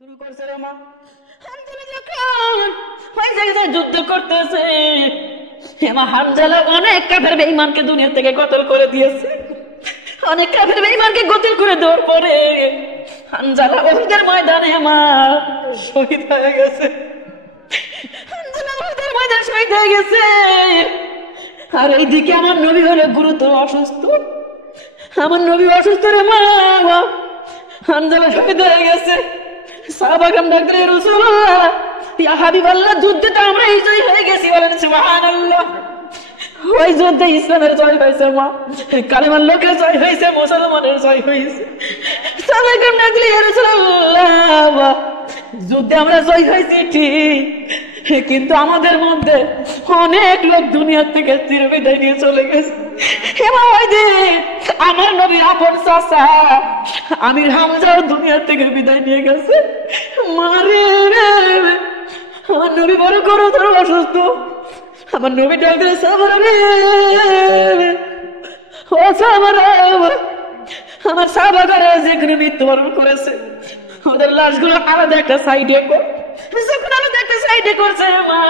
শুরু করছে রে মা। হানজালা যখন ওই জায়গায় যুদ্ধ করতেছে, এমা হানজালা অনেক কাফের বেঈমানকে দুনিয়া থেকে কতল করে দিয়েছে। অনেক কাফের বেঈমানকে কতল করে দেওয়ার পরে হানজালা উহুদের ময়দানে আমার শহীদ হয়ে গেছে। হানজালা উহুদের ময়দানে শহীদ হয়ে গেছে। আর এইদিকে আমার নবী হলো গুরুতর অসুস্থ। আমার নবী অসুস্থ রে মা। হানজালা শহীদ হয়ে গেছে। সাহাবাগণ ডাকলেন, ইয়া রাসূলুল্লাহ, ইয়া হাবিবাল্লাহ, যুদ্ধে তো আমরা জয় হয়ে গেছি। বলেন সুবহানাল্লাহ। ওই যুদ্ধে ইসলামের জয় হয়েছে মা, কালেমার লোকের জয় হয়েছে, মুসলমানের জয় হয়েছে। সাহাবাগণ ডাকলেন, ইয়া রাসূলুল্লাহ, যুদ্ধে আমরা জয় হয়েছি ঠিক, কিন্তু আমাদের মধ্যে অনেক লোক দুনিয়া থেকে চিরবিদায় নিয়ে চলে গেছে। আমার নবীর আপন চাচা আমির হামজাও দুনিয়া থেকে বিদায় নিয়ে গেছে। মারে আমার নবী বড় গুরুতর অসুস্থ। আমার নবী ডাক্তার সাবর, ও সাবর, আমার সাহাবারা যেখানে মৃত্যুবরণ করেছে ওদের লাশগুলো আলাদা একটা সাইডে যখন আলাদা একটা সাইডে করছে মা,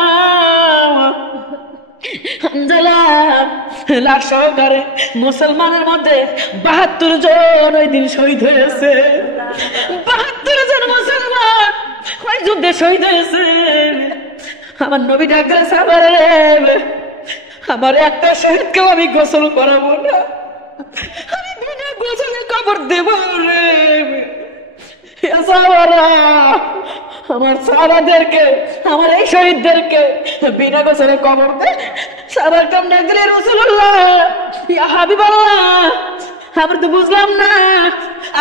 হানজালা লাশ সহকারে মুসলমানের মধ্যে ৭২ জন ওই দিন শহীদ হয়েছে। ৭২ জন মুসলমান ওই যুদ্ধে শহীদ হয়েছে। আমার নবী ডাক্তার সাহাবারে, আমার একটা শহীদকেও আমি গোসল করাবো না, আমি বিনা গোসলে কবর দেব রে। আমার সাহাবাদেরকে, আমার এই শহীদদেরকে বিনা গোসলে কবর দে। সাহাবার কাম ডাকলে, রাসূলুল্লাহ, ইয়া হাবিবাল্লাহ, আমরা তো বুঝলাম না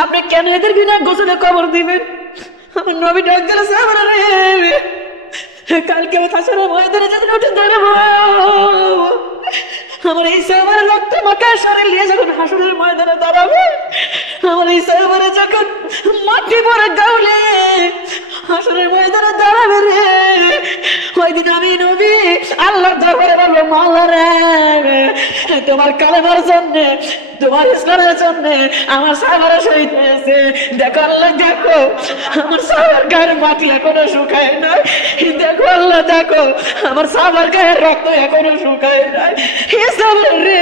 আপনি কেন এদের বিনা গোসলে কবর দিবেন। আমার নবী ডাকলে, সাহাবারা রে, কালকে হাসরের ময়দানে যখন উঠে দাঁড়াবো, আমার এই সাহাবার রক্ত মাখা শরীর নিয়ে যখন হাসরের ময়দানে দাঁড়াবে, আমার এই সাহাবারা যখন মাটি পরে গাউলে হাসরের ময়দানে দাঁড়াবে রে, ওই দিন আমি নবী আল্লাহর দরবারে বলবো, মাওলা রে, তোমার কালেমার জন্য, তোমার ইসলামের জন্য আমার সাহাবারা শহীদ হয়েছে। দেখো আল্লাহ, দেখো আমার সাহাবার গায়ের মাটি এখনো শুকায় নাই। দেখো আল্লাহ, দেখো আমার সাহাবার গায়ের রক্ত এখনো শুকায় নাই। রে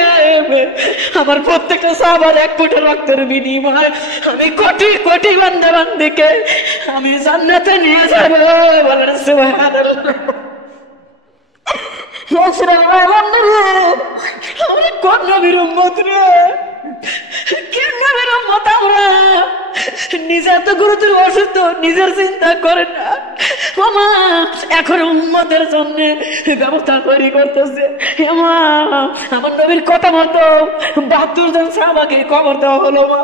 আমার প্রত্যেকটা সাহাবার এক ফোঁটা রক্তের বিনিময় আমি কোটি কোটি বান্দা বান্দিকে আমি জান্নাতে নিয়ে যাবো। বলেন সুবহানাল্লাহ। আমরা কোন নবীর উম্মত রে, কেন নবীর উম্মত আমরা? নিজে এত গুরুতর অসুস্থ, নিজের চিন্তা করে না। মা এখন উম্মতের জন্য ব্যবস্থা তৈরি করতেছে। আমার নবীর কথা মতো ৭২ জন সাহাবাকে কবর দেওয়া হলো মা।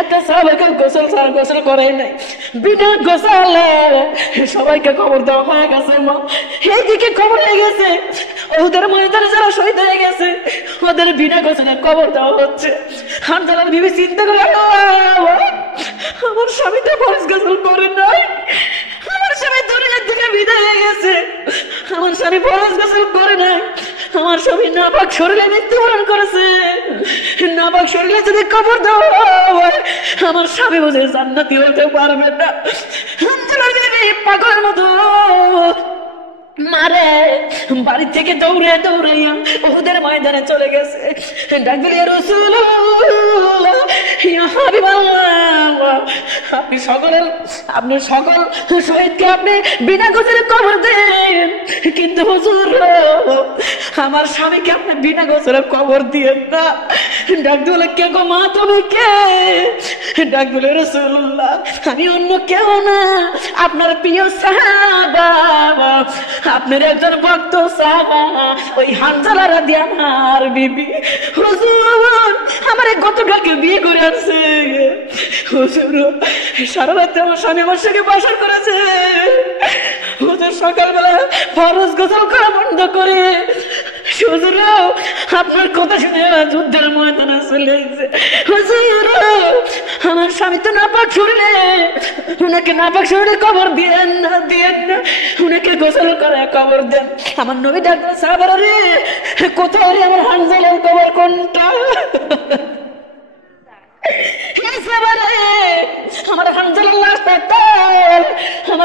একটা সাহাবাকে গোসল করে নাই, বিনা গোসলে সবাইকে কবর দেওয়া হয়ে গেছে মা। এইদিকে খবর হয়ে গেছে ওদের ময়দানে যারা শহীদ হয়ে গেছে ওদের বিনা গোসলে কবর দেওয়া হচ্ছে। হানজালার বিবি চিন্তা করে, আমার স্বামী তো ফরজ গোসল করে নাই, আমার স্বামী দুনিয়া থেকে বিদায় হয়ে গেছে, আমার স্বামী ফরজ গোসল করে নাই, আমার স্বামী নাপাক শরীরে মৃত্যুবরণ করেছে। নাপাক শরীরে যদি কবর দেওয়া হয় আমার স্বামী বুঝে জান্নাতি হতে পারবে না। হানজালার বিবি পাগলের মতো মারে বাড়ি থেকে দৌড়ে দৌড়াইয়া ওদের ময়দানে চলে গেছে। ডাকলে, ইয়া রাসূলুল্লাহ, ইয়া হাবিবাল্লাহ, আপনি সকল শহীদকে আপনি বিনা গোসলে কবর দেন, কিন্তু হুজুর আমার স্বামীকে আপনি বিনা গোসলে কবর দিয়েন না। ডাক দিলে, কে গো মা, তুমি কে? ডাক দিলে, রাসূলুল্লাহ, আমি অন্য কেউ না, আপনার প্রিয় সাহাবা, আপনার একজন ভক্ত সাহাবা, ওই হানজালা রাদিয়াল্লাহু বিবি। হুজুর আমার গতকালকে বিয়ে করে আসছে। হুজুর সারা রাত আমার স্বামী আমার সঙ্গে বাসর করেছে। হুজুর সকালবেলা ফরজ গোসল করা বন্ধ করে হুজুর আপনার কথা শুনে যুদ্ধের ময়দানে চলে গেছে। হুজুর আমার স্বামী তো নাপাক শরীরে, উনাকে নাপাক শরীরে কবর দিয়েন না, উনাকে গোসল করে কবর দেন। আমার নবী ডাক্তার সাহাবারা রে, কোথায় আমার হানজালার কবর কোনটা? আমার হানজালার লাশটা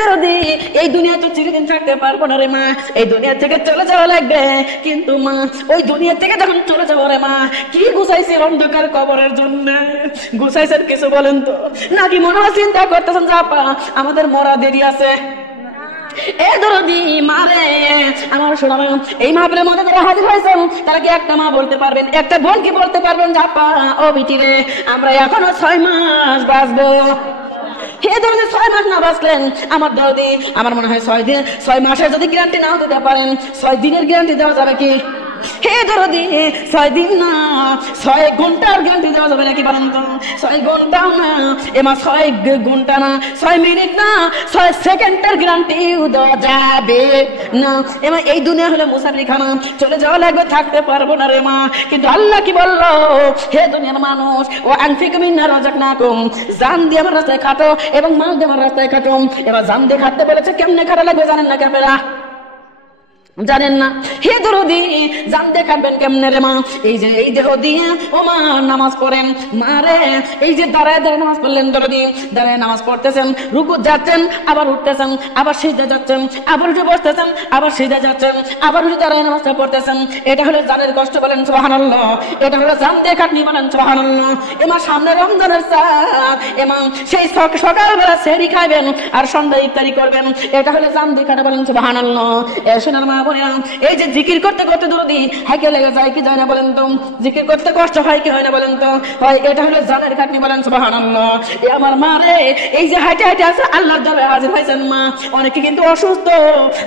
দরদি এই দুনিয়া তো চিরদিন থাকতে পারবো না রে মা, এই দুনিয়া থেকে চলে যাওয়া লাগবে। কিন্তু মা ওই দুনিয়া থেকে যখন চলে যাবো রে মা, কি গুছাইছে অন্ধকার কবরের জন্য? গুছাইছেন কিছু বলেন তো? নাকি মনে হয় চিন্তা করতেছেন যে আপা আমাদের মরা দেরি আছে? এ দরদি মারে আমার শোনা মা, এই মাহফিলের মধ্যে যারা হাজির হয়েছেন তারা কি একটা মা বলতে পারবেন, একটা বোন কি বলতে পারবেন যে আপা ও বিটি রে আমরা এখনো 6 মাস বাঁচবো? হে দরদি 6 মাস না বাঁচলেন আমার দরদি, আমার মনে হয় 6 মাসের যদি গ্যারান্টি নাও দিতে পারেন, 6 দিনের গ্যারান্টি দেওয়া যাবে কি? হে দরদি 6 দিন না 6 ঘন্টার গ্যারান্টি দেওয়া যাবে নাকি বলেন তো? 6 ঘন্টাও না এমা, 6 ঘন্টা না, 6 মিনিট না, 6 সেকেন্ডের গ্যারান্টি দেওয়া যাবে না। এমা এই দুনিয়া হলে মুসাফিরখানা, চলে যাওয়া লাগবে, থাকতে পারবো না রে মা। কিন্তু আল্লাহ কি বললো? হে দুনিয়ার মানুষ, ও আনফিক মিন্না রাযাকনাকুম, জান দিয়ে আমার রাস্তায় খাটো এবং মাল দিয়ে আমার রাস্তায় খাটো। এবার জান দিয়ে খাটতে বলেছে, কেমনে খাটা লাগবে জানেন না ক্যামেরা? জানেন না? হে দরদি জান দিয়ে কাটবেন কেমনে রে মা? এই যে এই দেহ দিয়ে ও মা নামাজ পড়েন মারে, এই যে দাঁড়ায় দাঁড়ায় নামাজ পড়লেন দরদি, দাঁড়ায় নামাজ পড়তেছেন, রুকু যাচ্ছেন আবার উঠতেছেন, আবার সিজদা যাচ্ছেন, আবার উঠে বসতেছেন, আবার সিজদা যাচ্ছেন, আবার উঠে দাঁড়ায় নামাজটা পড়তেছেন। এটা হলো জানের কষ্ট, বলেন সুবহানাল্লাহ। এটা হলো জান দিয়ে খাটনি, বলেন সুবহানাল্লাহ। এমা সামনে রমজানের চাঁদ, এমা সেই সকালবেলা সেহরি খাইবেন আর সন্ধ্যা ইফতারি করবেন, এটা হলো জান দিয়ে খাটা, বলেন সুবহানাল্লাহ। এ শোনার মা বোনেরা, এই যে জিকির করতে করতে দরদি হাইকে লেগে যায় কি যায় না বলেন তো? জিকির করতে কষ্ট হয় কি হয় না বলেন তো? হয়। এটা হলো জানের খাটনি, বলেন সুবহানাল্লাহ। এ আমার মা রে, এই যে হাইটে হাইটে আছে আল্লাহর দরবারে হাজির হয়েছেন মা, অনেকে কিন্তু অসুস্থ,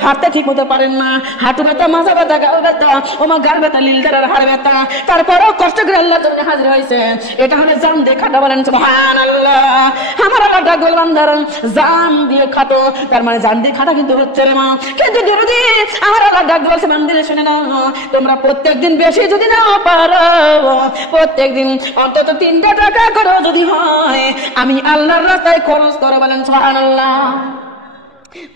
হাঁটতে ঠিক মতো পারেন না, হাঁটু ব্যথা, মাজা ব্যথা, গাল ব্যথা, ও মা গাল ব্যথা, লীলদার হাড় ব্যথা, তারপরেও কষ্ট করে আল্লাহর জন্য হাজির হয়েছে। এটা হলো জান দিয়ে খাটা, বলেন সুবহানাল্লাহ। আমার আল্লাহ ডাক বললাম ধরেন জান দিয়ে খাটো, তার মানে জান দিয়ে খাটা কিন্তু হচ্ছে রে মা। কিন্তু দরদি আমার আল্লাহ ডাক বলছে বান্দিরে শুনে না, তোমরা প্রত্যেকদিন বেশি যদি না পারো, প্রত্যেকদিন অন্তত 3টা টাকা করে যদি হয় আমি আল্লাহর রাস্তায় খরচ করো, বলেন সুবহানাল্লাহ।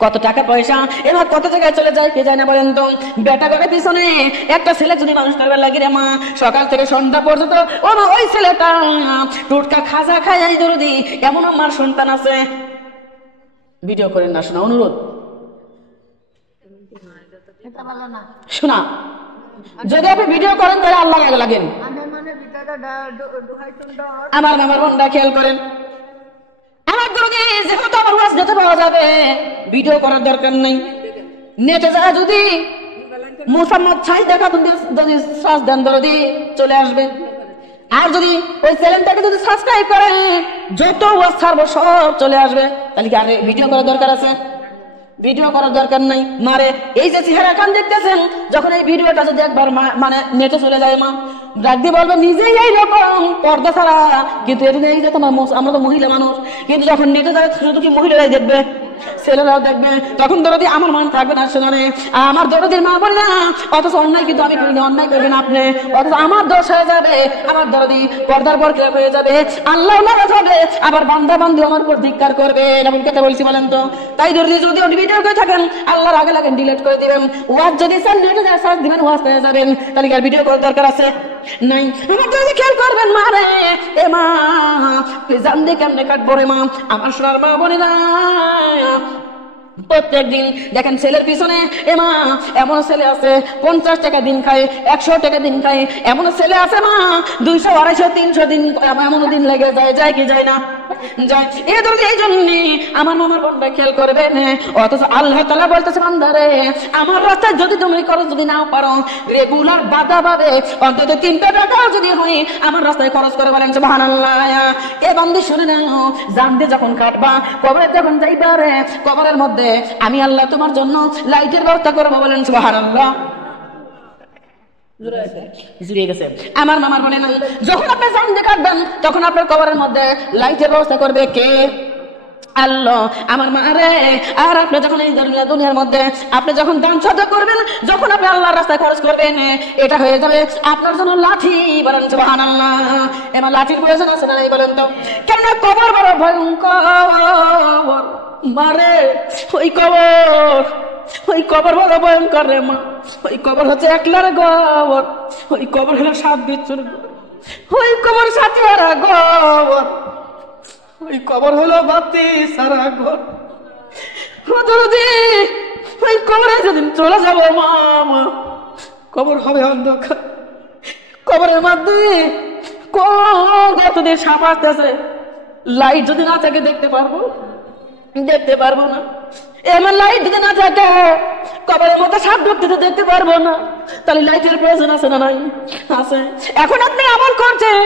কত টাকা পয়সা এবার কত জায়গায় চলে যায় কে যায় না বলেন তো? বেটা বেটা পিছনে একটা ছেলে যদি মানুষ করবার লাগে রে মা, সকাল থেকে সন্ধ্যা পর্যন্ত ও মা ওই ছেলেটা টুটকা খাজা খায় এই দরদি, এমন আমার সন্তান আছে। ভিডিও করেন না, শোনা অনুরোধ, শোনা যদি আপনি ভিডিও করেন তাহলে আল্লাহ লাগেন। আমার মামার বোনটা খেয়াল করেন, আমার দরদি যেহেতু আমার ওয়াজ নেটে পাওয়া যাবে, ভিডিও করার দরকার নেই। নেটে যারা যদি মুসাম্মদ ছাই দেখা যদি সার্চ দেন দরদি চলে আসবে। আর যদি ওই চ্যানেলটাকে যদি সাবস্ক্রাইব করেন যত ওয়াজ ছাড়বো সব চলে আসবে। তাহলে কি আর ভিডিও করার দরকার আছে? ভিডিও করার দরকার নাই মারে। এই যে চেহারা কান দেখতেছেন, যখন এই ভিডিওটা যদি একবার মানে নেটে চলে যায় মা, ডাক দিয়ে বলবে নিজেই এইরকম পর্দা ছাড়া, কিন্তু এটা এই যে তোমার আমরা তো মহিলা মানুষ, কিন্তু যখন নেটে যাবে শুধু কি মহিলারাই দেখবে, ছেলেরাও দেখবে, তখন দরদি আমার মন থাকবে না শোনারে আমার দরদির মা বলে না, অথচ অন্যায় কিন্তু আমি করিনি, অন্যায় করবেন আপনি, অথচ আমার দোষ হয়ে যাবে, আমার দরদি পর্দার পর খেয়ে হয়ে যাবে, আল্লাহ নারাজ হবে, আবার বান্দা বান্ধব আমার উপর ধিক্কার করবে। এমন কথা বলছি বলেন তো? তাই দরদি যদি ভিডিও করে থাকেন আল্লাহর আগে লাগেন ডিলিট করে দিবেন, ওয়াজ যদি চান নেটে যায় সার্চ দিবেন ওয়াজ পেয়ে যাবেন। তাহলে কি আর ভিডিও করার দরকার আছে? নাই। আমার দরদি খেয়াল করবেন মারে, এ মা জান দিয়ে কেমনে কাটবো রে মা, আমার সোনার মা বলে না। প্রত্যেক দিন দেখেন ছেলের পিছনে এ মা এমন ছেলে আছে 50 টাকা দিন খায়, 100 টাকা দিন খায়, এমন ছেলে আছে মা 200 250 300 দিন এমন দিন লেগে যায়, যায় কি যায় না যায়। এই দরদি এই জন্যই আমার মামার বোনটা খেয়াল করবেন। অথচ আল্লাহ তাআলা বলতেছে বান্দারে আমার রাস্তায় যদি তুমি খরচ যদি নাও পারো, রেগুলার বাধা পাবে, অন্তত 3টা টাকাও যদি হয় আমার রাস্তায় খরচ করে, বলেন সুবহানাল্লাহ। এ বান্দি শুনে নাও, জান দিয়ে যখন কাটবা, কবরে যখন যাইবা রে, কবরের মধ্যে আমি আল্লাহ তোমার জন্য লাইটের ব্যবস্থা করবো, বলেন সুবহানাল্লাহ। আমার মামার মনে নাই, যখন আপনি জান দিয়ে কাটবেন তখন আপনার কবরের মধ্যে লাইটের ব্যবস্থা করবে কে? আল্লাহ। আমার মা রে, আর আপনি যখন এই দুনিয়ার মধ্যে আপনি যখন দান সদকা করবেন, যখন আপনি আল্লাহর রাস্তায় খরচ করবেন, এটা হয়ে যাবে আপনার জন্য লাঠি, বলেন সুবহানাল্লাহ। এবার লাঠির প্রয়োজন আছে না নাই বলেন তো? কেন কবর বড় ভয়ঙ্কর মারে, ওই কবর বড় ভয়ঙ্কর রে মা। ওই কবর হচ্ছে একলার কবর, ওই কবর হলো 7 বিচ্ছুর, ওই কবর 7 ঘর, ওই কবর হলো বাতি সারা ঘর, ওই কবরে যেদিন চলে যাবো মামা, কবর হবে অন্ধকার, কবরের মধ্যে কতদিন সাপ আসতেছে, লাইট যদি না থাকে দেখতে পারবো না। এমন লাইট যদি না থাকে কবরের মধ্যে সাপ ঢুকতে দেখতে পারবো না। তাহলে লাইটের প্রয়োজন আছে না নাই? আছে। এখন আপনি আমল করছেন,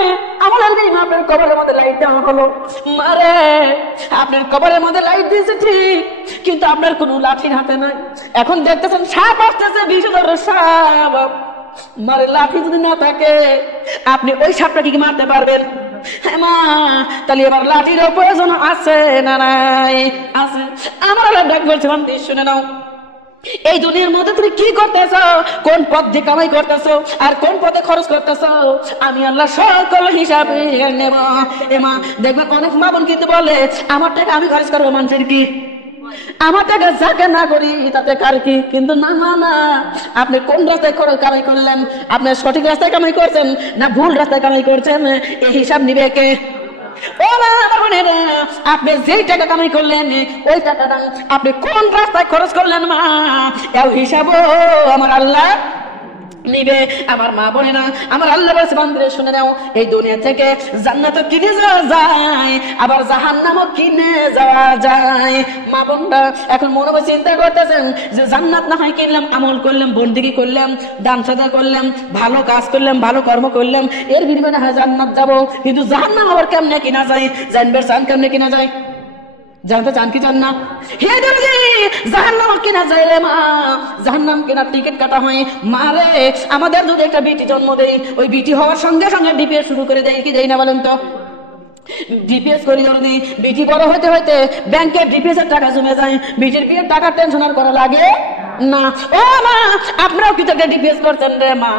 আমলের নেই, আপনার কবরের মধ্যে লাইট দেওয়া হলো, মারে আপনার কবরের মধ্যে লাইট দিয়েছে ঠিক, কিন্তু আপনার কোনো লাঠির হাতে নাই। এখন দেখতেছেন সাপ আসতেছে, বিষধর সাপ, মারে লাঠি যদি না থাকে আপনি ওই সাপটাকে কি মারতে পারবেন? মা, তাহলে এবার লাঠির প্রয়োজন আছে না নাই? আছে। আমার আল্লাহ ডাক বলছে, বান্দি শুনে নাও, এই দুনিয়ার মধ্যে তুমি কি করতেছ, কোন পথ দিয়ে কামাই করতেছ আর কোন পথে খরচ করতেছ, আমি আল্লাহ সকল হিসাবে নেব। এমা দেখবে অনেক মা বোন কিন্তু বলে আমার টাকা আমি খরচ করবো, মানুষের কি, আমার টাকা যাকে না করি তাতে কার কি? কিন্তু না মা না, আপনি কোন রাস্তায় কামাই করলেন, আপনি সঠিক রাস্তায় কামাই করছেন না ভুল রাস্তায় কামাই করছেন, এই হিসাব নিবে কে? ও মা, আপনি যেই টাকা কামাই করলেন ওই টাকাটা আপনি কোন রাস্তায় খরচ করলেন মা, এও হিসাবও আমার আল্লাহ নিবে। আমার মা বোনেরা, আমার আল্লাহ বলছে বান্দিরা শুনে নাও, এই দুনিয়া থেকে জান্নাত কিনে যাওয়া যায়, আবার জাহান্নামও কিনে যাওয়া যায়। মা বোনরা এখন মনে মনে চিন্তা করতেছেন যে জান্নাত না হয় কিনলাম, আমল করলাম, বন্দেগী করলাম, দান সাদা করলাম, ভালো কাজ করলাম, ভালো কর্ম করলাম, এর বিনিময়ে না হয় জান্নাত যাবো, কিন্তু জাহান্নাম আবার কেমনে কিনা যায়? জানবার চান কেমনে কিনা যায়? জানতে চান কি চান না? হে দেবী, জাহান্নাম কিনা যায় রে মা, জাহান্নাম কেনার টিকিট কাটা হয় মা রে। আমাদের যদি একটা বিটি জন্ম দেয়, ওই বিটি হওয়ার সঙ্গে সঙ্গে ডিপিএস শুরু করে দেয় কি দেয় না বলেন তো? ডিপিএস করি যদি বিটি বড় হইতে হইতে ব্যাংকে ডিপিএস এর টাকা জমে যায়, বিটির বিয়ের টাকার টেনশন আর করা লাগে না। ও মা, আপনারাও কি টাকা ডিপিএস করছেন রে মা?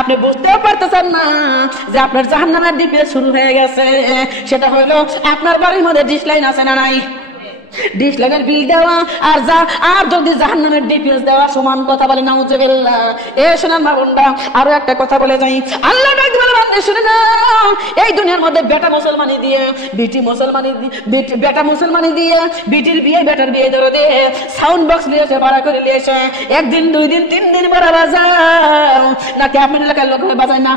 আপনি বুঝতেও পারতেছেন না যে আপনার জাহান্নামের ডিপিএস শুরু হয়ে গেছে। সেটা হইলো আপনার বাড়ির মধ্যে ডিশ লাইন আছে না নাই? ডিশ লাইনের বিল দেওয়া আর যদি জাহান্নামের ডিপিএস দেওয়া সমান কথা বলে নাউজুবিল্লাহ। এ শোনান মা বোনরা, আরো একটা কথা বলে যাই, আল্লাহ ডাক বলে বান্দা শুনে নাও, এই দুনিয়ার মধ্যে বেটা মুসলমানি দিয়ে বেটা মুসলমানি দিয়ে বিটির বিয়ে, বেটার বিয়ে ধরে দিয়ে সাউন্ড বক্স নিয়ে এসে ভাড়া করে নিয়ে এসে একদিন, 2 দিন, 3 দিন পরে বাজাও নাকি আপনার এলাকার লোক বাজায় না?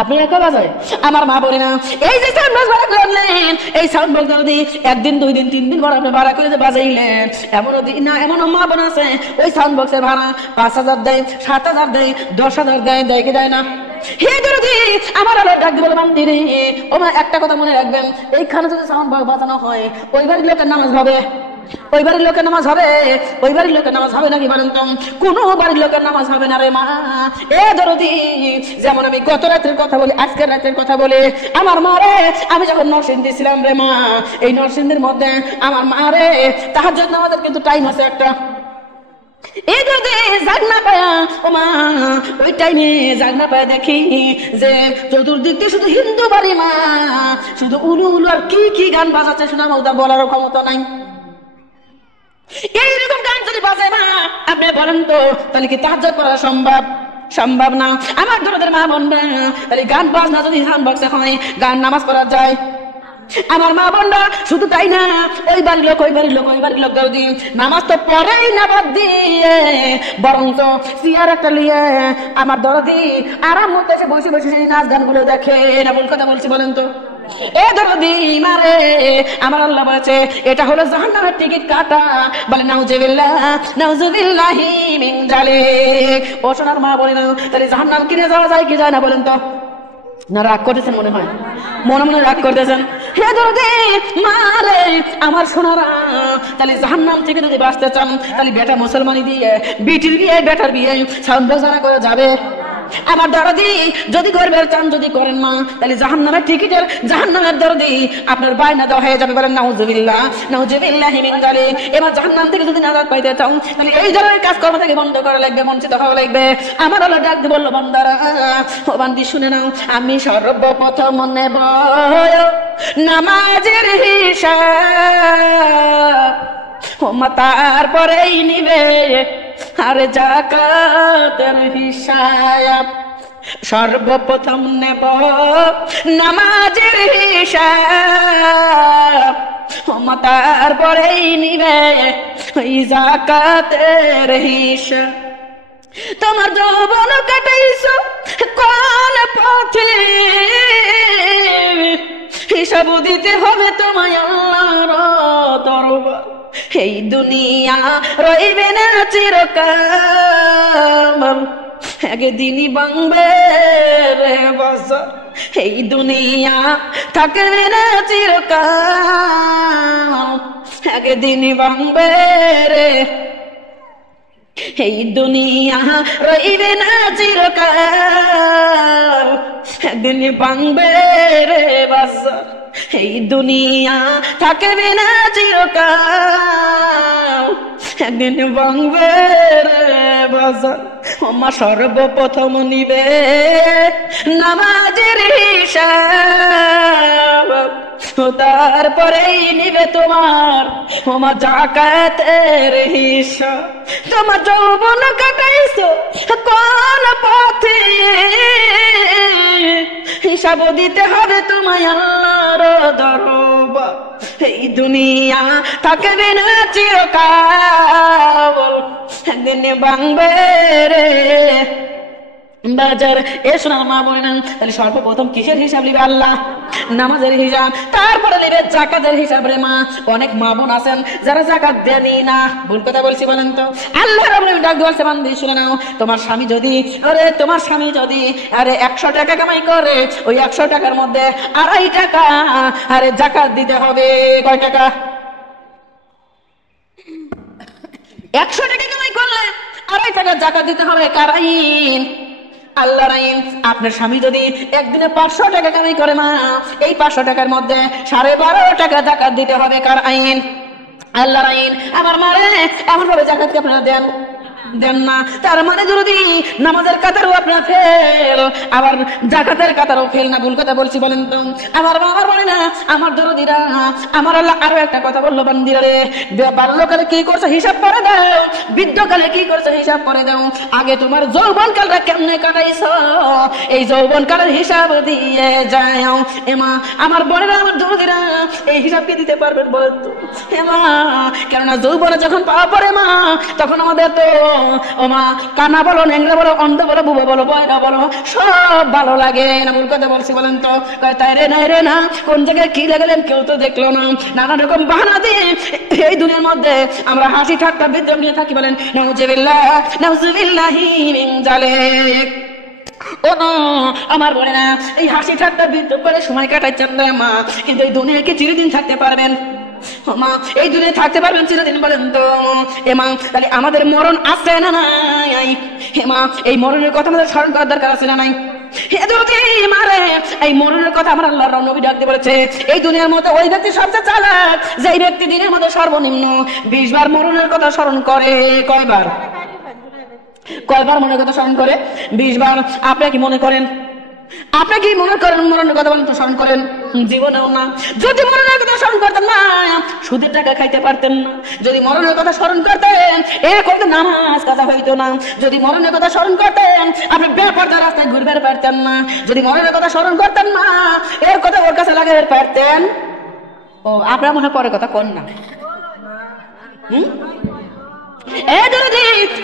আপনি একা বাজায়? আমার মা বলে না, এই যে সাউন্ড বক্স ভাড়া করলেন, এই সাউন্ড বক্স যদি 1 দিন, 2 দিন, 3 দিন পর আপনি ভাড়া করে বাজাইলেন, এমনও মা বোন আছে ওই সাউন্ড বক্সের ভাড়া 5,000 দেয়, 7,000 দেয়, 10,000 দেয়, দেয় কি দেয় না? হে দরদি, আমার আল্লাহ ডাক বলে বান্দি রে, ও মা একটা কথা মনে রাখবেন, এইখানে যদি সাউন্ড বক্স বাজানো হয় ওই বাড়ির লোকের নামাজ হবে, ওই বাড়ির লোকের নামাজ হবে, ওই বাড়ির লোকের নামাজ হবে নাকি বলেন তো? কোনো বাড়ির লোকের নামাজ হবে না রে মা। এ দরদি, যেমন আমি গত রাতের কথা বলি, আজকের রাতের কথা বলি, আমার মা রে, আমি যখন নরসিংদী ছিলাম রে মা, এই নরসিংদীর মধ্যে আমার মা রে তাহাজ্জুদ নামাজের কিন্তু টাইম আছে একটা। এই দরদি জাগ না পায়া, ও মা ওই টাইমে জাগ না পায়া দেখি যে চতুর্দিক দিয়ে শুধু হিন্দু বাড়ি মা, শুধু উলু উলু আর কি কি গান বাজাচ্ছে শোনা ওটা বলার ক্ষমতা নাই। এইরকম গান যদি বাজে না আপনি বলেন তো, তাহলে কি তাহাজ্জুদ করা সম্ভব? সম্ভব না। আমার দরদের মা বোনরা, তাহলে গান বাজনা যদি সাউন্ড বক্সে হয়, গান নামাজ পড়া যায়? আমার মা বোনরা শুধু তাই না, ওই বাড়ির লোক দরদি নামাজ তো পড়েই না বাদ দিয়ে, বরঞ্চ চেয়ার একটা লিয়ে আমার দরদি আরাম মতো এসে বসে বসে সেই নাচ গানগুলো দেখে। না ভুল কথা বলছি বলেন তো? এ দরদি মারে, আমার আল্লাহ বলেছে এটা হলো জাহান্নামের টিকিট কাটা। বলে নাউজুবিল্লাহ, নাউজুবিল্লাহি মিন যালিক। ও সোনার মা বলে না, তাহলে জাহান্নাম কিনে যাওয়া যায় কি যায় না বলেন তো? না রাগ করতেছেন মনে হয়, মনে মনে রাগ করতেছেন। হে দরদি মারে, আমার সোনারা, তাহলে জাহান্নাম থেকে যদি বাঁচতে চান, তাহলে বেটা মুসলমানি দিয়ে বিটির বিয়ে, বেটার বিয়ে সাউন্ড বক্স করা যাবে? আমার দরদি যদি করবেন চান, যদি করেন মা, তাহলে জাহান্নামের টিকিটের, জাহান্নামের দরদি আপনার বায়না দেওয়া হয়ে যাবে। বলেন নাউজুবিল্লাহ, নাউজুবিল্লাহি মিন যালিক। এবার জাহান্নাম থেকে যদি নাজাত পাইতে চাও, তাহলে এই ধরনের কাজকর্ম থেকে বন্ধ করা লাগবে, বঞ্চিত হওয়া লাগবে। আমার আল্লাহ ডাক দিয়ে বলল, বান্দারা ও বান্দি শুনে নাও, আমি সর্বপ্রথম নেব নামাজের হিসাব, ও মা তারপরেই নিবে আরে যাকাতের হিসাব। সর্বপ্রথম নেব নামাজের হিসাব, তারপরেই নিবে ওই যাকাতের হিসাব। তোমার যৌবন কাটাইছো কোন পথে, হিসাব দিতে হবে তোমায় আল্লাহর দরবার। এই দুনিয়া রইবে না চিরকাল, একদিনই ভাঙবে রে বাজার। এই দুনিয়া থাকবে না চিরকাল, একদিনই ভাঙবে রে। এই দুনিয়া রইবে না চিরকাল, একদিন ভাঙবে রে বাজার। এই দুনিয়া থাকবে না চিরকাল, একদিন ভাঙবে রে বাজার। আমার সর্বপ্রথম নিবে নামাজের হিসাব, তারপরেই নিবে তোমার যাকাতের হিসাব। তোমার যৌবন কাটাইছো কোন পথে, হিসাব দিতে হবে তোমায় আল্লাহর দরবার। এই দুনিয়া থাকবে না চিরকাল, একদিন ভাঙবে রে বাজার। এ শোনার মা বলে না, তাহলে সর্বপ্রথম কিসের হিসাব নিবে? আল্লাহ, নামাজের হিসাব, তারপরে নিবে যাকাতের হিসাব। রে মা, অনেক মা বোন আছেন যারা যাকাত দেনি না। ভুল কথা বলছি বলেন তো? আল্লাহ রাব্বুল আলামিন ডাক দিয়েছে, বান্দি শুনে নাও, তোমার স্বামী যদি 100 টাকা কামাই করে, ওই 100 টাকার মধ্যে 2.5 টাকা যাকাত দিতে হবে। কয় টাকা? 100 টাকা কামাই করলে 2.5 টাকা যাকাত দিতে হবে। কার আইন? আল্লাহর আইন। আপনার স্বামী যদি একদিনে 500 টাকা কামাই করে মা, এই 500 টাকার মধ্যে 12.5 টাকা যাকাত দিতে হবে। কার আইন? আল্লাহর আইন। আমার মারে এমন ভাবে যাকাত কি আপনারা দেন না? তার মানে যদি নামাজের কাতারও আপনার ফেল, আবার যাকাতের কাতারও ফেল না। ভুল কথা বলছি বলেন তো? আমার বাবার বলে না, আমার দরদিরা, আমার আল্লাহ আরো একটা কথা বললো, বান্দিরা রে, বাল্যকালে কি করছে হিসাব করে দাও, বৃদ্ধকালে কি করছে হিসাব করে দাও। আগে তোমার যৌবন কালটা কেমনে কাটাইছো, এই যৌবন কালের হিসাব দিয়ে যাও। এমা আমার বোনেরা, আমার দরদিরা, এই হিসাব কি দিতে পারবেন বলেন তো? এমা, কেননা যৌবনে যখন পাওয়া পড়ে মা, তখন আমাদের তো ও মা কানা বলো, ন্যাংরা বলো, অন্ধ বলো, বুবো বলো, বয়রা বলো, সব ভালো লাগে না। ভুল কথা বলছি বলেন তো? তাই রে নাই রে না, কোন জায়গায় কি লাগালেন কেউ তো দেখলো না। নানা রকম বাহানা দিয়ে এই দুনিয়ার মধ্যে আমরা হাসি ঠাট্টা বিদ্রোহ নিয়ে থাকি। বলেন নাউজুবিল্লাহ, নাউজুবিল্লাহি মিন যালিক। ও না আমার বলে না, এই হাসি ঠাট্টা বিদ্রোহ করে সময় কাটাচ্ছেন না মা, কিন্তু এই দুনিয়ায় কি চিরদিন থাকতে পারবেন মা? এই দুনিয়ায় থাকতে পারবেন চিরদিন বলেন তো? এ মা, তাহলে আমাদের মরণ আছে না নাই? হে মা, এই মরণের কথা আমাদের স্মরণ করার দরকার আছে না নাই? এই মরণের কথা আমার আল্লাহর নবী ডাকতে বলেছে। এই দুনিয়ার মধ্যে ওই ব্যক্তি সবচেয়ে চালাক, যে ব্যক্তি দিনের মধ্যে সর্বনিম্ন 20 বার মরণের কথা স্মরণ করে। কয়বার মরণের কথা স্মরণ করে? 20 বার। আপনি কি মনে করেন মরণের কথা বলেন তো স্মরণ করেন? জীবনেও না। যদি মরণের কথা স্মরণ করতেন না, সুদের টাকা খাইতে পারতেন না। যদি মরণের কথা স্মরণ করতেন, এরকম নামাজ কাজা হইতো না। যদি মরণের কথা স্মরণ করতেন, আপনি বেপরদা রাস্তায় ঘুরবে পারতেন না। যদি মরণের কথা স্মরণ করতেন না, এর কথা ওর কাছে লাগাতে পারতেন। ও, আপনার মনে পরে কথা কোন না?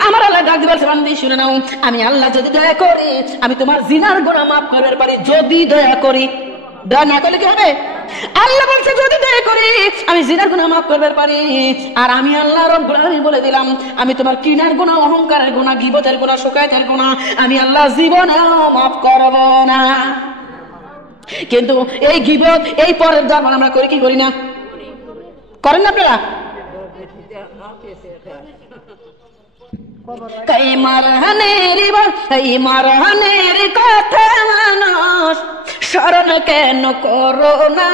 আমার আল্লাহ ডাক দিবার বান্দি শুনে নাও, আমি আল্লাহ যদি দয়া করি, আমি তোমার জিনার গুনাহ মাফ করতে পারি। যদি দয়া করি, দয়া না করলে কি হবে? আল্লাহ বলছে যদি দয়া করি আমি জিনার গুনাহ মাফ করতে পারি। আর আমি আল্লাহ রব্বুল আলামিন বলে দিলাম, আমি তোমার কিনার গুনাহ, অহংকারের গুনাহ, গীবতের গুনাহ, শোকায়তের গুনাহ আমি আল্লাহ জীবনেও মাফ করব না। কিন্তু এই গীবত, এই পরের দরবার আমরা করি কি করি না? করেন না আপনারা? এই মারহানের কথা মানুষ স্মরণ কেন করো না?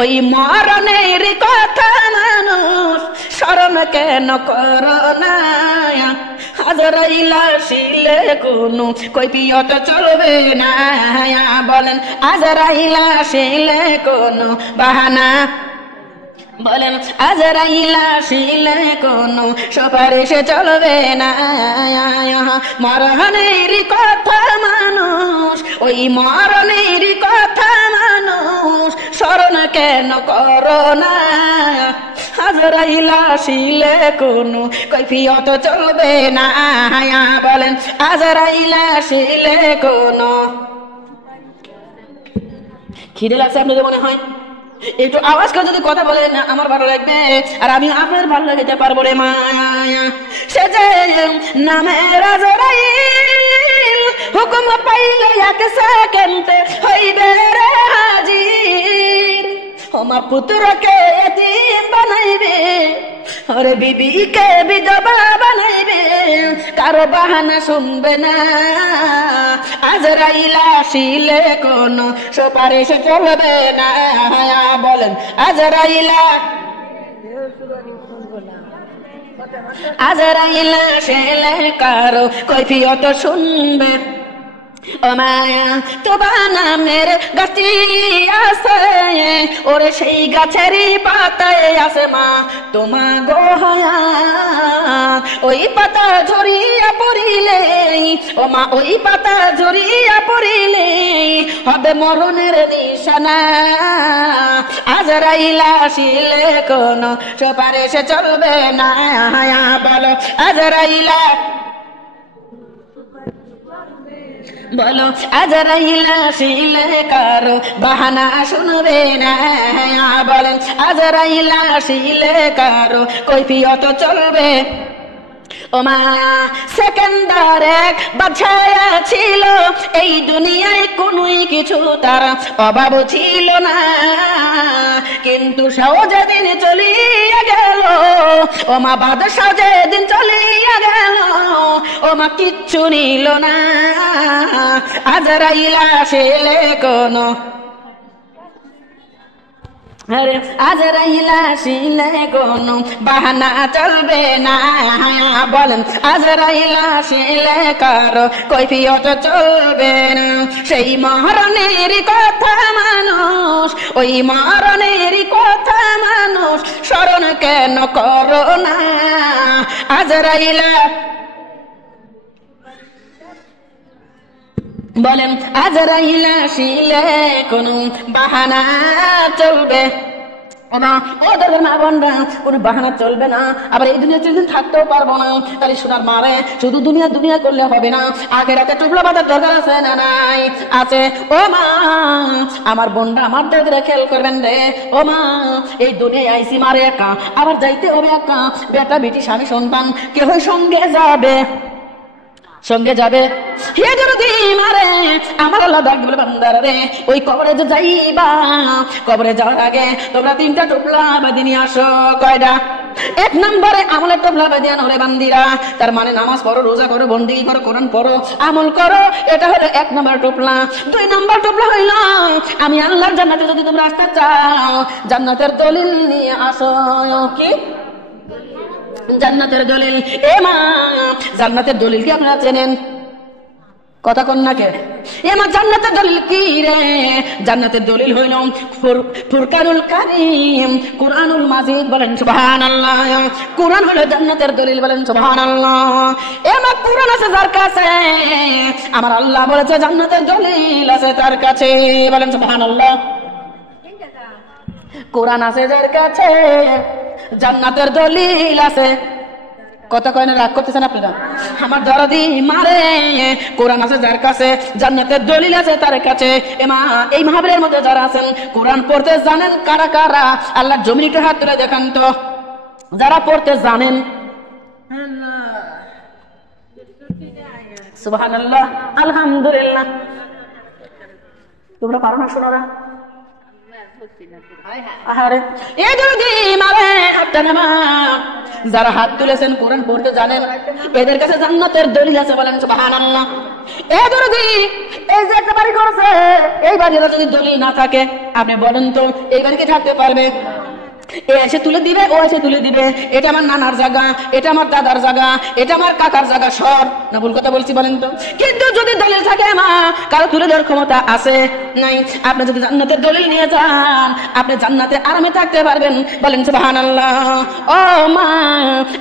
ওই মরণের কথা মানুষ স্মরণ কেন করো না? আজরাইল আসিলে কোনো কৈফিয়ত চলবে না। বলেন আজরাইল আসিলে কোনো বাহানা বলেন আজরাইল আসিলে কোনো সুপারিশে চলবে না, মরণের কথা মানুষ, ওই মরণের কথা মানুষ স্মরণ কেন করো না, আজরাইল আসিলে কোনো কৈফিয়ত চলবে না, বলেন আজরাইল আসিলে কোনো। খিদে লাগছে আপনাদের মনে হয়? একটু আওয়াজ করে যদি কথা বলেন আমার ভালো লাগবে, আর আমি আপনার ভালো লাগাতে পারবো রে মায়া। সে যে নামের আজরাইল হুকুম পাইলে এক সেকেন্ডে হইবে রে হাজির, ওমা পুত্রকে এতিম বানাইবে, আরে বিবিকে বিধবা বানাইবে, কারো বাহানা শুনবে না, আজরাইল আসিলে কোনো সুপারিশ চলবে না, বলেন আজরাইল আজরাইল আসিলে কারো কৈফিয়ত শুনবে। ও মায়া তোমার নামের গাছটি আছে, ওরে সেই গাছেরই পাতায় আছে মা তোমা গো হায়াত, ওই পাতা ঝরিয়া পড়িলে, ও মা ওই পাতা ঝরিয়া পড়িলে হবে মরণের নিশানা, আজরাইল আসিলে কোনো সুপারিশ চলবে না, বলো আজরাইল, বলো আজরাইল আসিলে কারো বাহানা শুনবে না, বলেন আজরাইল আসিলে কারো কৈফিয়ত চলবে। ও মা সেকেন্ডার এক বাছায়া ছিল, এই দুনিয়ায় কোনোই কিছু তার অভাব ছিল না, কিন্তু সহজে দিন চলিয়া গেল, ও মা বাদশা যেদিন চলিয়া গেল, ও মা কিচ্ছু নিল না, আজরাইল আসিলে কোনো, আরে আজরাইল আসিলে কোনো বাহানা চলবে না, বলেন আজরাইল আসিলে কারো কৈফিয়ত চলবে না, সেই মরণের কথা মানুষ, ওই মরণের কথা মানুষ স্মরণ কেন করো না, আজরাইল, বলেন আজরাইল আসিলে কোনো বাহানা চলবে না, ওদের মা বোনরা কোনো বাহানা চলবে না, আবার এই দুনিয়া চিরদিন থাকতেও পারবো না, তাহলে সোনার মারে শুধু দুনিয়া দুনিয়া করলে হবে না, আখেরাতে টুকরা বাঁধার দরকার আছে না নাই? আছে। ও মা আমার বোনরা আমার দাদরা খেয়াল করবেন রে, ও মা এই দুনিয়ায় আইসি মারে একা, আবার যাইতে হবে একা, বেটা বেটি স্বামী সন্তান কেউ সঙ্গে যাবে, সঙ্গে যাবে, হে যদি মারে আমার আল্লাহ ডাক বলে বান্দারা রে ওই কবরে যে যাইবা, কবরে যাওয়ার আগে তোমরা তিনটা টোপলা বাঁধি নিয়ে আসো। কয়টা? এক নম্বরে আমলের টোপলা বাঁধিয়া নরে বান্দিরা, তার মানে নামাজ পড়ো, রোজা করো, বন্দেগী করো, কোরআন পড়ো, আমল করো, এটা হলো এক নম্বর টোপলা। দুই নম্বর টোপলা হইল আমি আল্লাহর জান্নাতে যদি তোমরা আসতে চাও জান্নাতের দলিল নিয়ে আসো। কি জান্নাতের দলিল? এ মা জান্নাতের দলিল কি আপনারা চেনেন? কথা কন্যাকে এ মা জান্নাতের দলিল কি রে? জান্নাতের দলিল হইল ফুরকানুল কারীম, কুরআনুল মাজিদ, বলেন সুবহানাল্লাহ। কুরআন হলো জান্নাতের দলিল, বলেন সুবহানাল্লাহ। এ মা কুরআন আছে যার কাছে, আমার আল্লাহ বলেছে জান্নাতের দলিল আছে তার কাছে, বলেন সুবহানাল্লাহ। কুরআন আছে যার কাছে জান্নাতের দলিল আছে। কথা কয় না, রাগ করতেছেন আপনারা? আমার দরদি মারে কোরআন আছে যার কাছে জান্নাতের দলিল আছে তার কাছে। এমা এই মাহফিলের মধ্যে যারা আছেন কোরআন পড়তে জানেন কারা কারা? আল্লাহর জমিন একটু হাত তুলে দেখান তো যারা পড়তে জানেন। সুবহানাল্লাহ, আলহামদুলিল্লাহ। তোমরা পারো না শোনারা? যারা হাত তুলেছেন কোরআন পড়তে জানেন এদের কাছে জান্নাতের দলিল আছে, বলেন সুবহানাল্লাহ। এই যে একটা বাড়ি করছে, এই বাড়ির যদি দলিল না থাকে আপনি বলেন তো এই বাড়ি কি থাকতে পারবে? এ এসে তুলে দিবে, ও এসে তুলে দিবে, এটা আমার নানার জায়গা, এটা আমার দাদার জায়গা, এটা আমার কাকার জায়গা, সব। না ভুল কথা বলছি বলেন তো? কিন্তু যদি দলিল থাকে মা, কারো তুলে দেওয়ার ক্ষমতা আছে নাই। আপনি যদি জান্নাতের দলিল নিয়ে যান, আপনি জান্নাতে আরামে থাকতে পারবেন। বলেন সুবহানাল্লাহ। ও মা,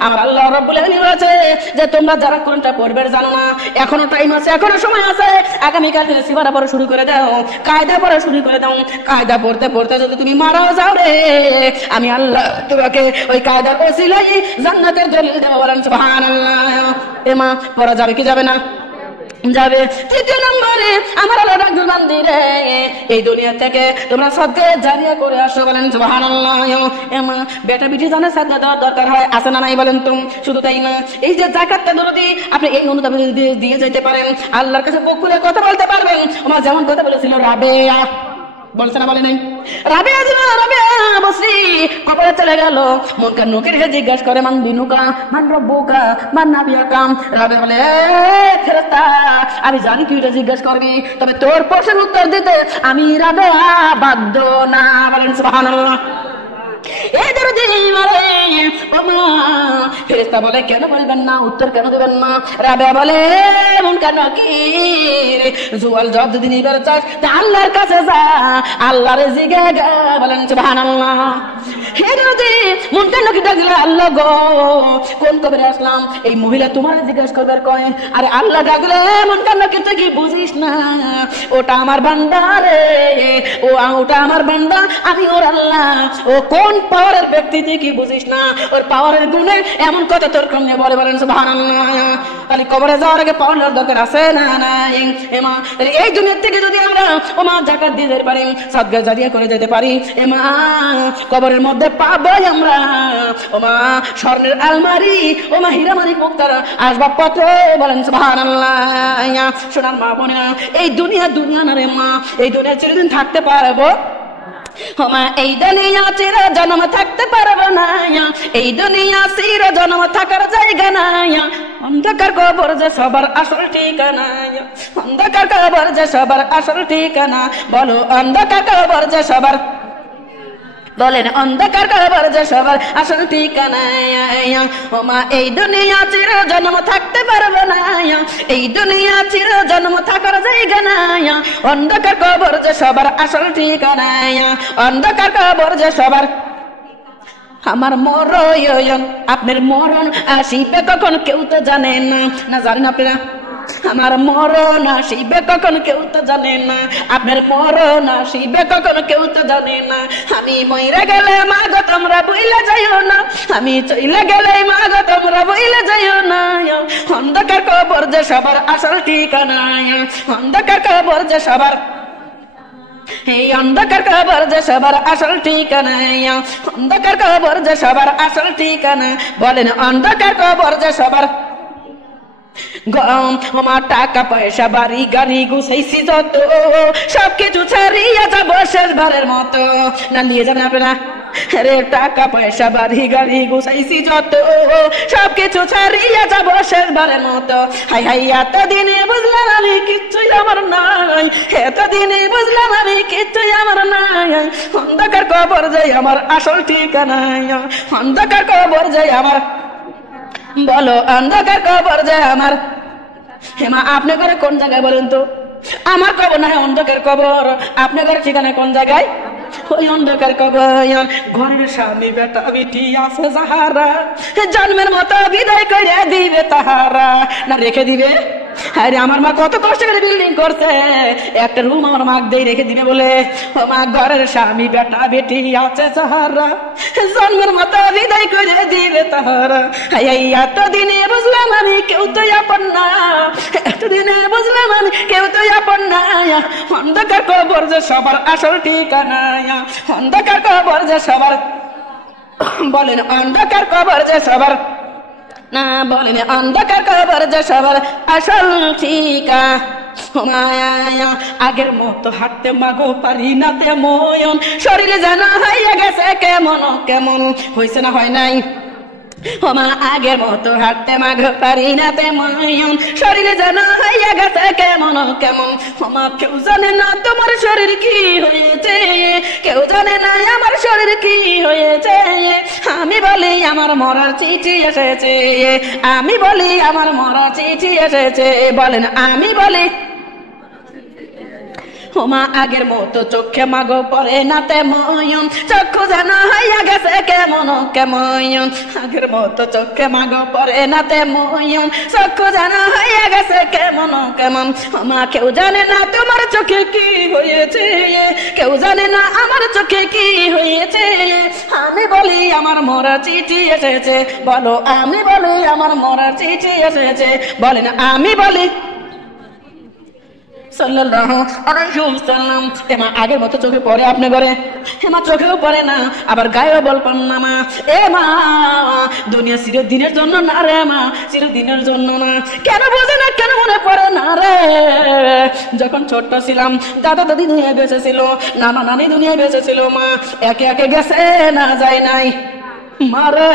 আমার আল্লাহ রাব্বুল আলামিন বলেছে যে তোমরা যারা কোরআনটা পড়বে জানো না, এখনো টাইম আছে, এখনো সময় আছে। আগামীকাল থেকে সিবারা পড়া শুরু করে দাও, কায়দা পড়া শুরু করে দাও। কায়দা পড়তে পড়তে যদি তুমি মারাও যাও রে, আমি আল্লাহ তোমাকে ওই কায়দার ওসিলাই জান্নাতের দলিল দেব। বলেন সুবহানাল্লাহ। এ মা, পড়া যাবে কি যাবে না? যাবে। তৃতীয় নম্বরে আমার আল্লাহ রাব্বুল আলামিন রে, এই দুনিয়া থেকে তোমরা সদকা জারিয়া করে আসো। বলেন সুবহানাল্লাহ। এ মা, বেটা বিটি জানে সাদকা দেওয়ার দরকার হয়, আছে না নাই বলেন তো? শুধু তাই না, এই যে যাকাতটা যদি আপনি এই অনুদান দিয়ে যেতে পারেন, আল্লাহর কাছে বুক খুলে কথা বলতে পারবেন। আমার যেমন কথা বলেছিল রাবেয়া, বলছে না বলে নাই? রাবেয়া ছিল, রাবেয়া বসরি কবরে চলে গেল। মুনকার নকির জিজ্ঞাসা করে, মান বিনুকা, মান রব্বুকা, মান নাবিয়াকা। রাবেয়া বলে, ফেরেশতা, আমি জানি তুই এটা জিজ্ঞাসা করবি, তবে তোর প্রশ্নের উত্তর দিতে আমি রাবেয়া বাধ্য না। বলেন সুবহানাল্লাহ। ফেরেশতা বলে, কেন বলবেন না, উত্তর কেন দেবেন না? রাবেয়া বলে, মুনকার নকির, জুয়াল জব যদি নিবার চাস তা আল্লাহর কাছে যা, আল্লাহরে জিজ্ঞাসা। বলেন সুবহানাল্লাহ। হে নদী, মুনকার নকির ডাকলে, আল্লাহ গো, কোন কবরে আসলাম, এই মহিলা তোমার জিজ্ঞাসা করবে কয়। আরে আল্লাহ ডাকলে, মুনকার নকির তুই কি বুঝিস না, ওটা আমার বান্দা রে, ওটা আমার বান্দা, আমি ওর আল্লাহ। ও কোন পাওয়ারের ব্যক্তি তুই কি বুঝিস না, ওর পাওয়ারের গুণে এমন কথা তোর কমে বলে। বলেন সুবহানাল্লাহ। তাহলে কবরে যাওয়ার আগে পাওয়ার দরকার আছে না নাই? এমা, এই দুনিয়া থেকে যদি আমরা ওমা যাকাত দিয়ে যেতে পারি, সাদকা জারিয়া করে যেতে পারি, এমা কবরের মধ্যে পাবো আমরা ওমা স্বর্ণের আলমারি, ওমা হীরামারি মুক্তার আসবাবপত্র। বলেন সুবহানাল্লাহ। সোনার মা বোনেরা, এই দুনিয়া না রে মা, এই দুনিয়া চিরদিন থাকতে পারবো ওমা, এই দুনিয়া চির জন্ম থাকতে পারবো না, এই দুনিয়া চির জন্ম থাকার জায়গা না। অন্ধকার কবর যে সবার আসল ঠিকানা, অন্ধকার কবর যে সবার আসল ঠিকানা। বলো অন্ধকার কবর যে সবার, বলেন অন্ধকার কবর যে সবার আসল ঠিকানা। ওমা, এই দুনিয়া চির জন্ম থাকতে পারবো না, এই দুনিয়া চির জন্ম থাকার জায়গা না। অন্ধকার কবর যে সবার আসল ঠিকানা, অন্ধকার কবর যে সবার। আমার মরণ, আপনার মরণ আসিবে কখন কেউ তো জানে না, না জানেন আপনারা? আমার মরণ আসিবে কখন কেউ তো জানে না, আপনার মরণ আসিবে কখন কেউ তো জানে না। আমি মইরা গেলে মা গো তোমরা বইলে যাইও না, আমি চইলে গেলে মা গো তোমরা বইলে যাইও না। অন্ধকার কবর যে সবার আসল ঠিকানা, অন্ধকার কবর যে সবার, এই অন্ধকার কবর যে সবার আসল ঠিকানা, অন্ধকার কবর যে সবার আসল ঠিকানা। বলেন অন্ধকার কবর যে সবার। আমার টাকা পয়সা বাড়ি গাড়ি গুছাইছি যত, সবকিছু ছাড়িয়ে যাবো শেষবারের মতো। না নিয়ে যাবেন আপনারা? রে টাকা পয়সা বাড়ি গাড়ি গুছাইছি যত, সবকিছু ছাড়িয়ে যাবো শেষবারের মতো। হাই হাই, এতদিনে বুঝলাম আমি কিচ্ছুই আমার নাই, এতদিনে বুঝলাম আমি কিচ্ছুই আমার নাই। অন্ধকার কবর যাই আমার আসল ঠিকানা, অন্ধকার কবর যাই আমার। বলো অন্ধকার কবর যে আমার। হেমা, আপনি ঘরে কোন জায়গায় বলেন তো? আমার কবর না অন্ধকার কবর, আপনার ঘরের ঠিকানা কোন জায়গায়? ওই অন্ধকার কবর। ঘরের স্বামী বেটা বিটি আছে যাহারা, জন্মের মতো বিদায় করে দিবে তাহারা, না রেখে দিবে? আরে আমার মা কত কষ্ট করে বিল্ডিং করছে, একটা রুম আমার মা দিয়ে রেখে দিবে বলে। ও মা, ঘরের স্বামী বেটা বেটি আছে যাহারা, জন্মের মতো বিদায় করে দিবে তাহারা। এতদিনে বুঝলাম আমি কেউ তো আপন না, এতদিনে বুঝলাম আমি কেউ তো আপন না। অন্ধকার কবর যে সবার আসল ঠিকানা, অন্ধকার কবর যে সবার। বলেন অন্ধকার কবর যে সবার না, বলেন অন্ধকার কবর যে সবার আসল ঠিকানা। আগের মতো হাঁটতে মাগো পারি না তেমন, শরীরে যেন হয়ে গেছে কেমন কেমন। হয়েছে না হয় নাই? ওমা আগের মতো হাঁটতে মাঘ পারি না তেমন, শরীরে যেন হইয়া গেছে কেমন কেমন। ওমা কেউ জানে না তোমার শরীর কি হয়েছে, কেউ জানে না আমার শরীর কি হয়েছে। আমি বলি আমার মরার চিঠি এসেছে, আমি বলি আমার মরার চিঠি এসেছে। বলেন আমি বলি ওমা আগের মতো চোখে মাগো পড়ে না তেমন, চক্ষু যেন হইয়া গেছে কেমন কেমন। আগের মতো চোখে মাগো পড়ে না তেমন, চক্ষু যেন হইয়া গেছে কেমন কেমন। ওমা কেউ জানে না তোমার চোখে কি হয়েছে, কেউ জানে না আমার চোখে কি হয়েছে। আমি বলি আমার মরা চিঠি এসেছে, বলো আমি বলি আমার মরা চিঠি এসেছে। বলেন আমি বলি সাল্লাল্লাহু আলাইহি ওয়াসাল্লাম। এমা আগের মতো চোখে পড়ে আপনি করে, এমা চোখেও পড়ে না, আবার গায়েও বল পান না মা। এ মা দুনিয়া চিরদিনের জন্য না রে মা, চিরদিনের জন্য না। কেন বোঝে না, কেন মনে পড়ে না রে? যখন ছোট্ট ছিলাম দাদা দাদি দুনিয়ায় বেঁচে ছিল, নানা নানি দুনিয়ায় বেঁচে ছিল, মা একে একে গেছে না যায় নাই। মারে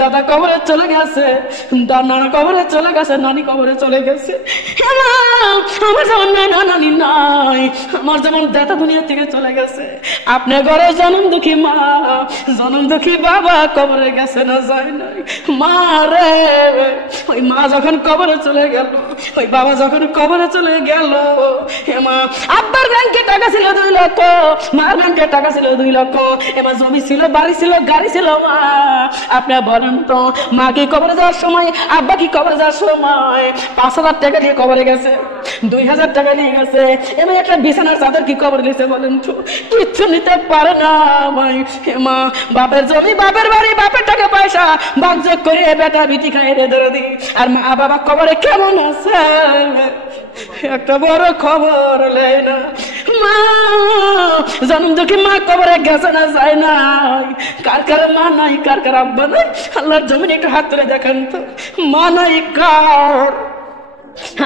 দাদা কবরে চলে গেছে, নানা কবরে চলে গেছে, নানি কবরে চলে গেছে। আমার যেমন নানা নানি নাই, আমার যেমন দাদা দুনিয়া থেকে চলে গেছে। আপনার ঘরে জনম দুঃখী মা, জনম দুঃখী বাবা কবরে গেছে না যায় নাই। মারে ওই মা যখন কবরে চলে গেল, ওই বাবা যখন কবরে চলে গেল, মা আব্বার ব্যাংকে টাকা ছিল 2 লক্ষ, মার ব্যাংকে টাকা ছিল 2 লক্ষ, এবার জমি ছিল, বাড়ি ছিল, গাড়ি ছিল। আপনি বলেন তো মা কি কবরে যাওয়ার সময়, আব্বা কি কবরে যাওয়ার সময় 5,000 টাকা দিয়ে কবরে গেছে, 2,000 টাকা নিয়ে গেছে। এমন একটা বিছানার চাদর কি কবরে নিতে বলেন তো? কিচ্ছু নিতে পারে না ভাই। মা বাপের জমি, বাপের বাড়ি, বাপের টাকা পয়সা ভাগযোগ করে বেটা বিটি খাই রে দরদি। আর মা বাবা কবরে কেমন আছে একটা বড় খবর লেয় না। মা জন্ম দুঃখী মা কবরে গেছে না যায় নাই। কার কার মা নাই, কার কার আব্বা নাই? আল্লাহর জমিনে একটু হাত তুলে দেখেন তো, মা নাই কার,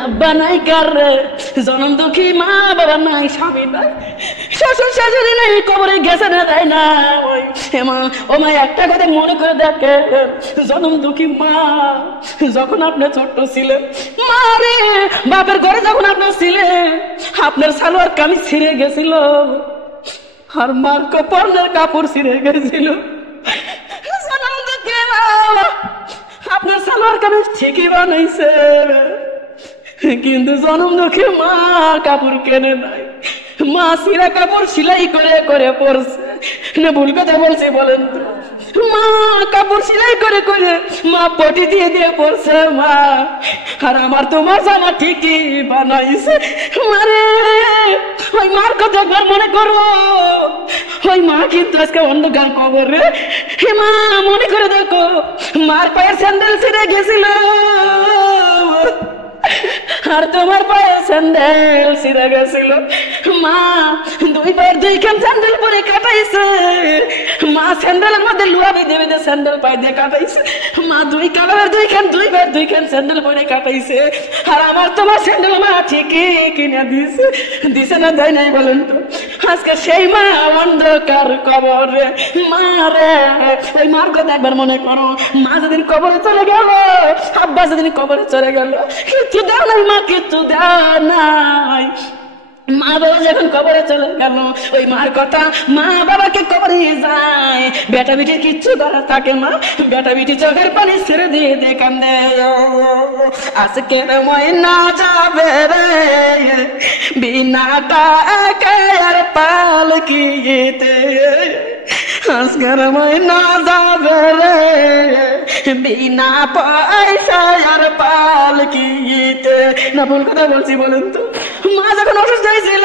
আব্বা নাই কার রে? জনম দুঃখী মা বাবা নাই, স্বামী নাই, শ্বশুর শাশুড়ি নাই, কবরে গেছে না যায় না। মা ও মা একটা কথা মনে করে দেখে, জনম দুঃখী মা যখন আপনি ছোট্ট ছিলেন, মা রে বাপের ঘরে যখন আপনি ছিলেন, আপনার সালোয়ার কামিজ ছিঁড়ে গেছিল, আর মার কপালের কাপড় ছিঁড়ে গেছিল। জনম দুঃখী মা আপনার সালোয়ার কামিজ ঠিকই বানাইছে, কিন্তু জনম দুঃখী মা কাপড় কেনে নাই। মা সিরা কাপড় সেলাই করে করে পরছে না? ভুল কথা বলছি বলেন তো? মা কাপড় সেলাই করে করে মা পটি দিয়ে দিয়ে পরছে মা, আর আমার তোমার জামা ঠিকই বানাইছে। মারে ওই মার কথা একবার মনে করো, ওই মা কিন্তু আজকে অন্ধকার কবরে। হে মা মনে করে দেখো, মার পায়ের স্যান্ডেল ছিঁড়ে গেছিল, আর তোমার পায়ে স্যান্ডেল ছিঁড়ে গেছিল। মা 2 পায়ের 2খান স্যান্ডেল পরে কাটাইছে, মা স্যান্ডেলের মধ্যে লুয়া বেঁধে বেঁধে স্যান্ডেল পায়ে দিয়ে কাটাইছে। মা 2 কালারের 2 পায়ের 2খান স্যান্ডেল পরে কাটাইছে, আর আমার তোমার স্যান্ডেল মা ঠিকই কিনে দিছে। দিছে না দেয় নাই বলেন তো? আজকে সেই মা অন্ধকার কবরে। মা রে ওই মার কথা একবার মনে করো। মা যেদিন কবরে চলে গেল, আব্বা যেদিন কবরে চলে গেল, কিচ্ছু দাও নাই মা, কিচ্ছু দাও নাই। মা বাবা যখন কবরে চলে গেল, ওই মার কথা মা বাবাকে কবরে যায়, বেটা বিটির কিচ্ছু করার থাকে মা, বেটা বিটি চোখের পানি ছেড়ে দিয়ে দিয়ে কান্দে। আজকে ময়না যাবে রে বিনাটা একে আর পালকিতে, আজকের ময়না যাবে রে বিনা পয়সা আর পালকিতে। না ভুল কথা বলছি বলেন তো? মা যখন অসুস্থ হয়েছিল,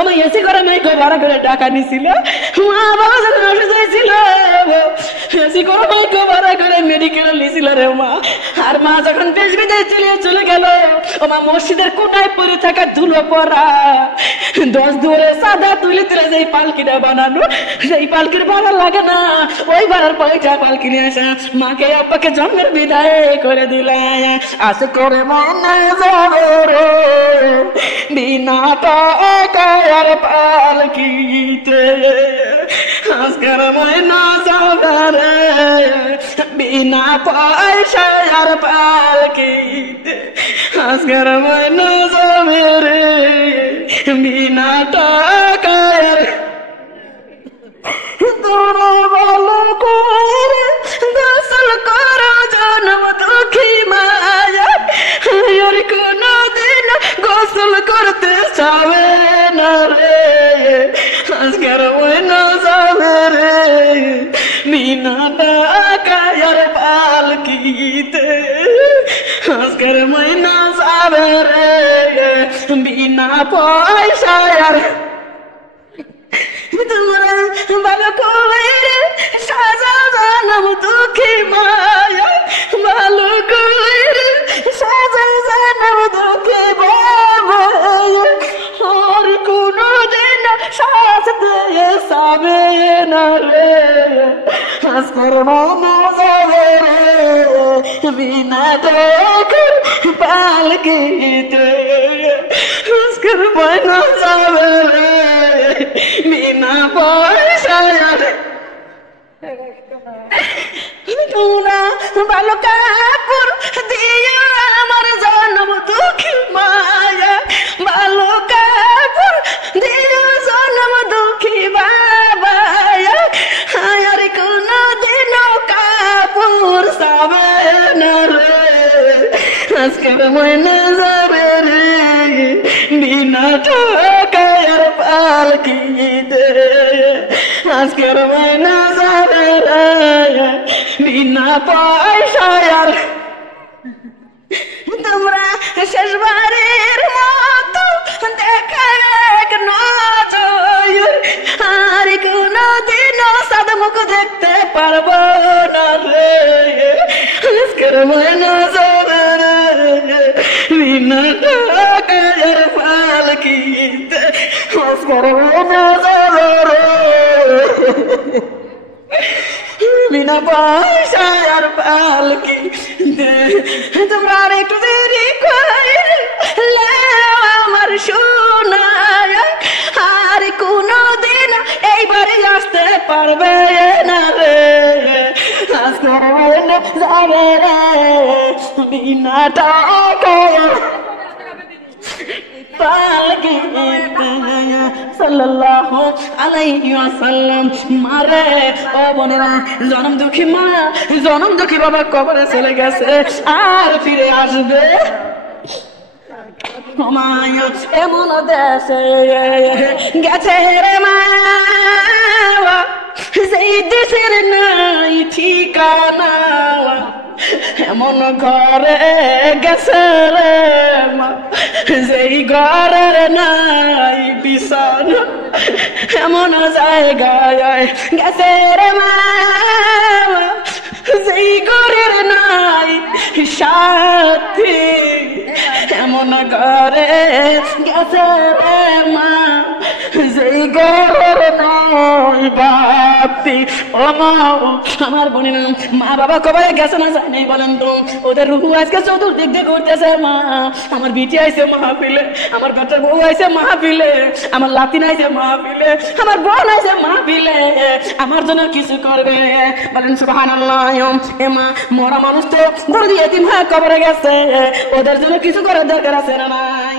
আমার এসি করে মেয়েকে ভাড়া করে টাকা নিছিল। মা বাবা যখন অসুস্থ হয়েছিল, এসি করে মেয়েকে ভাড়া করে মেডিকেলে নিয়েছিল রে মা। আর মা যখন দেশ বিদেশ চলে গেল, ও মা মসজিদের কোনায় পরে থাকা ধুলো পরা 10 দুয়ারে সাদা তুলে তুলে যেই পালকিটা বানানো, সেই পালকির ভাড়া লাগে না, ওই ভাড়ার পয়সা পালকি নিয়ে আসা মাকে আব্বাকে জন্মের বিদায় করে দিলে। আজ করে মনে যাবে রে বিনা টাকার পালকিতে, আজকের ময়না যাবে রে বিনা পয়সায় আর পালকিতে, আজকের ময়না যাবে রে বিনা টাকায়। তোরা ভালো করে গোসল করো জনম দুঃখী মায়া, আর কোনদিন গোসল করতে চাবে না রে, আজকের ময়না যাবে রে বিনা টাকায় আর পালকিতে, আজকের ময়না যাবে রে বিনা পয়সায় আর। তোমরা ভালো করে সাজাও জনম দুঃখী মায়া, ভালো করে সাজাও জনম দুঃখী বাবা, আর কোনদিন সাজতে যাবে না রে, আজকের ময়না যাবে রে বিনা টাকার পালকিতে, আজকের ময়না যাবে রে বিনা পয়সায় আর। তোমরা ভালো কাপড় দিও আমার জনম দুঃখী মায়া, ভালো কাপড় দিও জনম দুঃখী বাবা, আর কোনদিন কাপড় সাবে না রে, আজকের ময়না যাবে রে বিনা টাকায় আর পালকিতে, আজকের ময়না যাবে রে বিনা পয়সায় আর। তোমরা শেষবারের মতো দেখা এক নজর, আর কোনদিন সাদা মুখ দেখতে পারবো না রে, আজকের ময়না যাবে রে বিনা টাকায় আর পালকিতে, আজকের ময়না যাবে রে বিনা পয়সায় আর পালকিতে। তোমরা আর একটু দেরি করলে আমার শোনায়, আর কোনদিন এইবারে আসতে পারবে না রে, আজকের ময়না যাবে রে বিনা টাকায় সাল্লাল্লাহু আলাইহি ওয়াসাল্লাম। মারে ও বোনেরা, জনম দুঃখী মা জনম দুঃখী বাবা কবরে চলে গেছে, আর ফিরে আসবে মায়া এমন দেশে গেছে রে মা, সেই দেশের নাই ঠিকানা, এমন ঘরে গেছে রে মা যেই ঘরের নাই বিছানা, এমন জায়গায় গেছে রে মা যেই ঘরের নাই সাথী, এমন ঘরে গেছে রে মা যেই ঘরের নাই বাপি। ও মা, আমার বোনের মা বাবা কবে গেছে না জানি বলেন তো, ওদের রুহু আজকে চতুর্দিক দিয়ে ঘুরতেছে মা, আমার বিটি আইছে মাহফিলে, আমার বাচ্চার বউ আইছে মাহফিলে, আমার লাতিন আইছে মাহফিলে, আমার বোন আইছে মাহফিলে, আমার জন্য কিছু করবে বলেন সুবহানাল্লাহ। এ মা, মরা মানুষ তো বড় দিয়ে এতিম হয়ে কবরে গেছে, ওদের জন্য কিছু করার দরকার আছে না নাই?